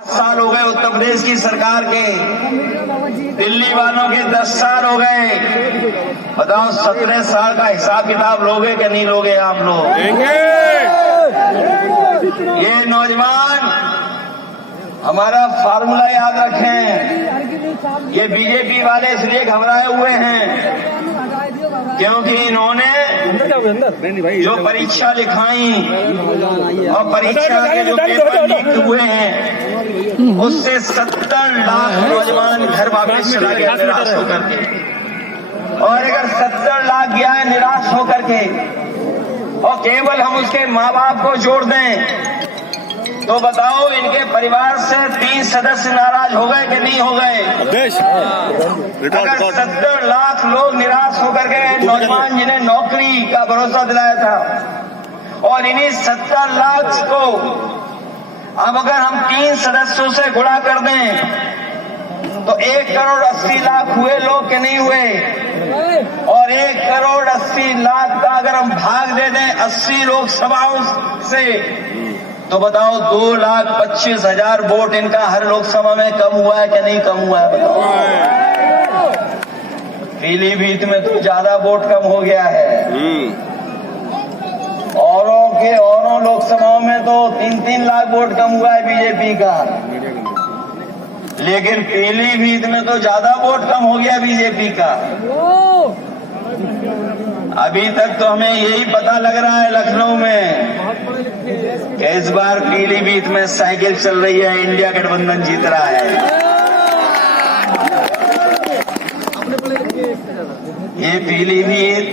साल हो गए उत्तर प्रदेश की सरकार के, दिल्ली वालों के 10 साल हो गए। बताओ 17 साल का हिसाब किताब लोगे कि नहीं लोगे आप लोग? ये नौजवान हमारा फार्मूला याद रखें। ये बीजेपी वाले इसलिए घबराए हुए हैं क्योंकि इन्होंने जो परीक्षा लिखाई और परीक्षा के जो पेपर लीक हुए हैं उससे 70 लाख नौजवान घर वापस चला गया निराश होकर के। और अगर 70 लाख गया है निराश होकर के और केवल हम उसके माँ बाप को जोड़ दें तो बताओ इनके परिवार से 3 सदस्य नाराज हो गए कि नहीं हो गए? अगर 70 लाख लोग निराश होकर के नौजवान जिन्हें नौकरी का भरोसा दिलाया था और इन्हीं 70 लाख को अब अगर हम 3 सदस्यों से गुणा कर दें तो 1 करोड़ 80 लाख हुए लोग के नहीं हुए? और 1 करोड़ 80 लाख का अगर हम भाग दे दें 80 लोकसभाओं से तो बताओ 2,25,000 वोट इनका हर लोकसभा में कम हुआ है कि नहीं कम हुआ है? बताओ। पीलीभीत में तो ज्यादा वोट कम हो गया है। औरों लोकसभाओं में तो 3-3 लाख वोट कम हुआ है बीजेपी का, लेकिन पीलीभीत में तो ज्यादा वोट कम हो गया बीजेपी का। अभी तक तो हमें यही पता लग रहा है लखनऊ में कि इस बार पीलीभीत में साइकिल चल रही है, इंडिया गठबंधन जीत रहा है। ये पीलीभीत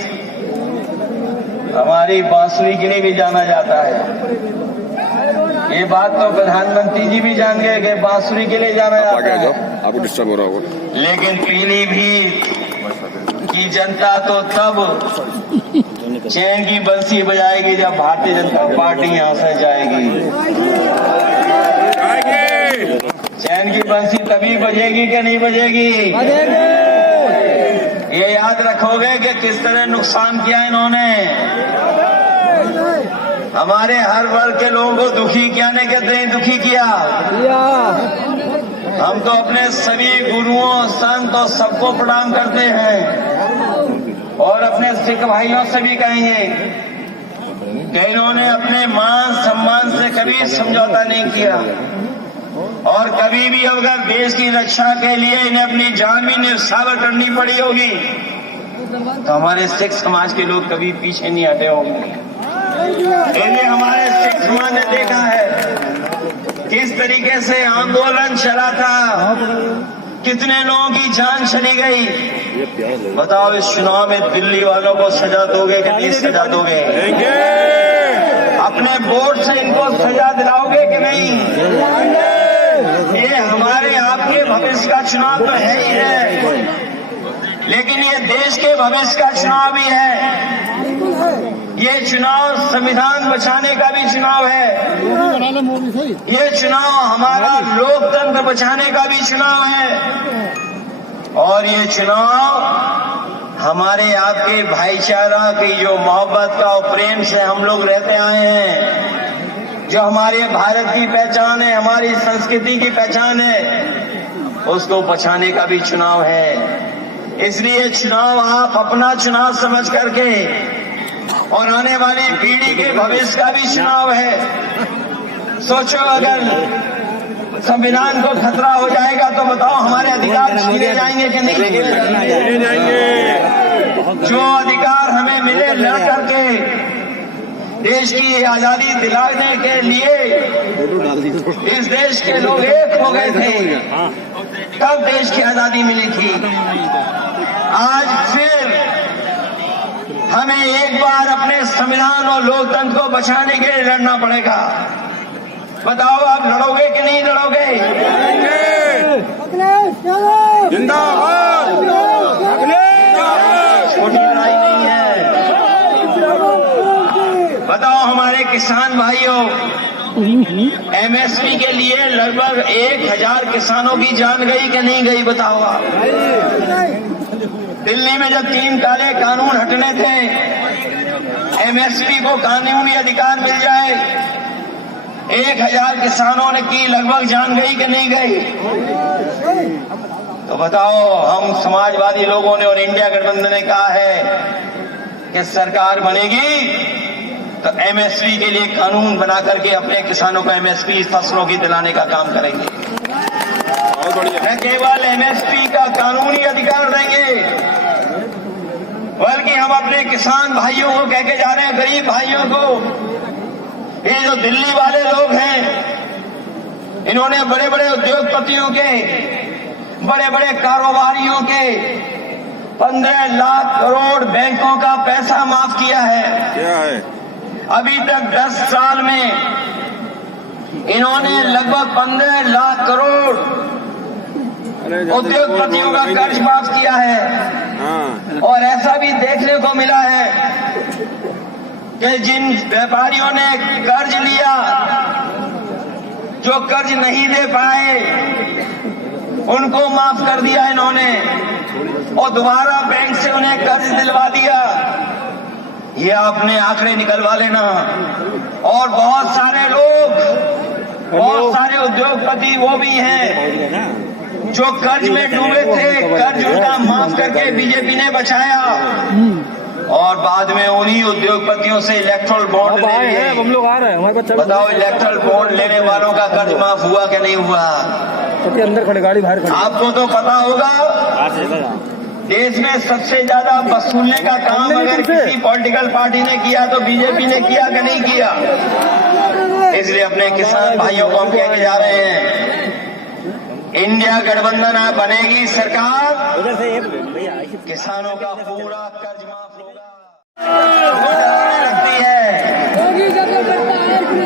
हमारी बांसुरी के लिए भी जाना जाता है। ये बात तो प्रधानमंत्री जी भी जान गए कि बांसुरी के लिए जाना जाता है। आपको डिस्टर्ब हो रहा होगा। लेकिन पीलीभीत की जनता तो तब चैन की बंसी बजाएगी जब भारतीय जनता पार्टी यहां से जाएगी। चैन की बंसी तभी बजेगी कि नहीं बजेगी? ये याद रखोगे कि किस तरह नुकसान किया इन्होंने। हमारे हर वर्ग के लोगों को दुखी किया, नहीं कहते हैं दुखी किया। हम तो अपने सभी गुरुओं संत और सबको प्रणाम करते हैं और अपने सिख भाइयों से भी कहेंगे कि इन्होंने अपने मान सम्मान से कभी समझौता नहीं किया और कभी भी अगर देश की रक्षा के लिए इन्हें अपनी जान भी न्यौछावर करनी पड़ी होगी तो हमारे सिख समाज के लोग कभी पीछे नहीं हटे होंगे। इन्हें हमारे सिख समाज ने देखा है किस तरीके से आंदोलन चला था, कितने लोगों की जान चली गई। बताओ इस चुनाव में दिल्ली वालों को सजा दोगे कि नहीं सजा दोगे? अपने वोट से इनको सजा दिलाओगे कि नहीं? ये हमारे आपके भविष्य का चुनाव तो है ही है, लेकिन ये देश के भविष्य का चुनाव भी है। ये चुनाव संविधान बचाने का भी चुनाव है। ये चुनाव हमारा लोकतंत्र बचाने का भी चुनाव है और ये चुनाव हमारे आपके भाईचारा की जो मोहब्बत का और प्रेम से हम लोग रहते आए हैं, जो हमारे भारत की पहचान है, हमारी संस्कृति की पहचान है, उसको बचाने का भी चुनाव है। इसलिए चुनाव आप अपना चुनाव समझ करके और आने वाली पीढ़ी के भविष्य का भी चुनाव है। सोचो अगर संविधान को खतरा हो जाएगा तो बताओ हमारे अधिकार छीने जाएंगे कि नहीं छीने जाएंगे? जो अधिकार हमें मिले लड़ करके देश की आजादी दिलाने के लिए इस देश के लोग एक हो गए थे, तब देश की आजादी मिली थी। आज फिर हमें एक बार अपने संविधान और लोकतंत्र को बचाने के लिए लड़ना पड़ेगा। बताओ आप लड़ोगे कि नहीं लड़ोगे? जिंदाबाद। छोटी लड़ाई नहीं है। बताओ हमारे किसान भाइयों, एमएसपी के लिए लगभग 1,000 किसानों की जान गई कि नहीं गई? बताओ आप। दिल्ली में जब 3 काले कानून हटने थे, एमएसपी को कानूनी अधिकार मिल जाए 1000 किसानों ने की, लगभग जान गई कि नहीं गई? तो बताओ, हम समाजवादी लोगों ने और इंडिया गठबंधन ने कहा है कि सरकार बनेगी तो एमएसपी के लिए कानून बना करके अपने किसानों को एमएसपी फसलों की दिलाने का काम करेंगे। न केवल एमएसपी का कानूनी अधिकार देंगे, बल्कि हम अपने किसान भाइयों को कह के जा रहे हैं, गरीब भाइयों को, ये जो दिल्ली वाले लोग हैं, इन्होंने बड़े बड़े उद्योगपतियों के, बड़े बड़े कारोबारियों के 15 लाख करोड़ बैंकों का पैसा माफ किया है। क्या है? अभी तक 10 साल में इन्होंने लगभग 15 लाख करोड़ उद्योगपतियों का कर्ज माफ किया है। और ऐसा भी देखने को मिला है कि जिन व्यापारियों ने कर्ज लिया, जो कर्ज नहीं दे पाए, उनको माफ कर दिया इन्होंने और दोबारा बैंक से उन्हें कर्ज दिलवा दिया। ये अपने आंकड़े निकलवा लेना। और बहुत सारे लोग, बहुत सारे उद्योगपति वो भी हैं जो कर्ज में डूबे थे, कर्ज उनका माफ करके बीजेपी ने बचाया और बाद में उन्हीं उद्योगपतियों से इलेक्ट्रल बॉन्ड ले लिए। हम लोग आ रहे हैं, हमारे पास। बताओ, इलेक्ट्रल बॉन्ड लेने वालों का कर्ज माफ हुआ कि नहीं हुआ? अंदर खड़े, गाड़ी बाहर खड़ी। आपको तो पता होगा, देश में सबसे ज्यादा वसूलने का काम अगर किसी पॉलिटिकल पार्टी ने किया तो बीजेपी ने किया कि नहीं किया? इसलिए अपने किसान भाइयों को हम कह के जा रहे हैं, इंडिया गठबंधन बनेगी सरकार, किसानों का पूरा कर्ज माफ होगा। लगती है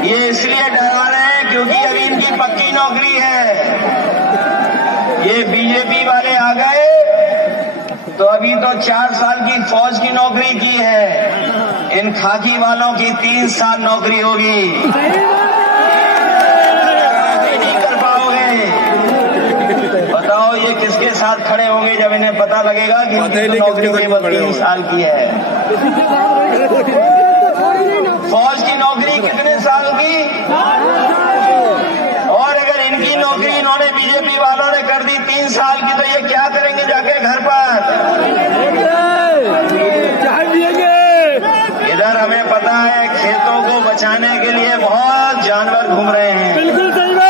ये इसलिए डरा रहे हैं क्योंकि अभी इनकी पक्की नौकरी है। ये बीजेपी वाले आ गए तो अभी तो 4 साल की फौज की नौकरी की है, इन खाकी वालों की 3 साल नौकरी होगी। नहीं कर पाओगे। बताओ, ये किसके साथ खड़े होंगे जब इन्हें पता लगेगा कि इनकी नौकरी केवल 3 साल की है? फौज की नौकरी कितने साल की? और अगर इनकी नौकरी इन्होंने बीजेपी वालों ने कर दी 3 साल की, तो ये क्या करेंगे जाके घर पर? इधर हमें पता है खेतों को बचाने के लिए बहुत जानवर घूम रहे हैं, बिल्कुल सही बात।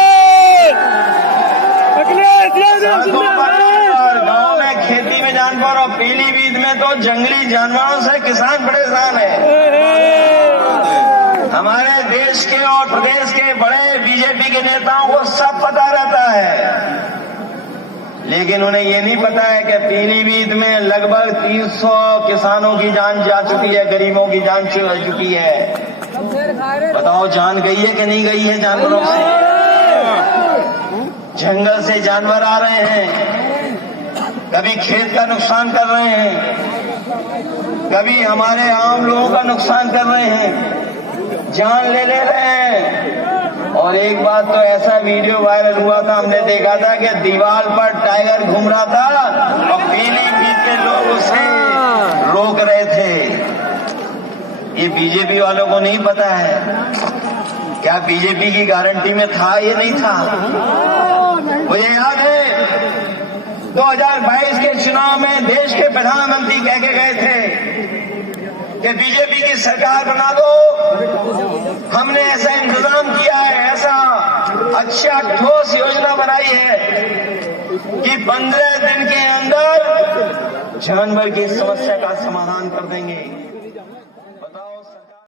और गांव में खेती में जानवर और पीलीभीत में तो जंगली जानवरों से किसान परेशान है। हमारे देश के और प्रदेश के बड़े बीजेपी के नेताओं को सब पता रहता है, लेकिन उन्हें ये नहीं पता है कि पीलीभीत में लगभग 300 किसानों की जान जा चुकी है, गरीबों की जान जा चुकी है। बताओ, जान गई है कि नहीं गई है जानवरों से? जंगल से जानवर आ रहे हैं, कभी खेत का नुकसान कर रहे हैं, कभी हमारे आम लोगों का नुकसान कर रहे हैं, जान ले रहे हैं। और एक बात तो ऐसा वीडियो वायरल हुआ था, हमने देखा था कि दीवार पर टाइगर घूम रहा था और पीलीभीत के लोग उसे रोक रहे थे। ये बीजेपी वालों को नहीं पता है। क्या बीजेपी की गारंटी में था? ये नहीं था। मुझे याद है 2022 के चुनाव में देश के प्रधानमंत्री कह के गए थे कि बीजेपी की सरकार बना दो, हमने ऐसा इंतजाम किया है, ऐसा अच्छा ठोस योजना बनाई है कि 15 दिन के अंदर जानवर की समस्या का समाधान कर देंगे।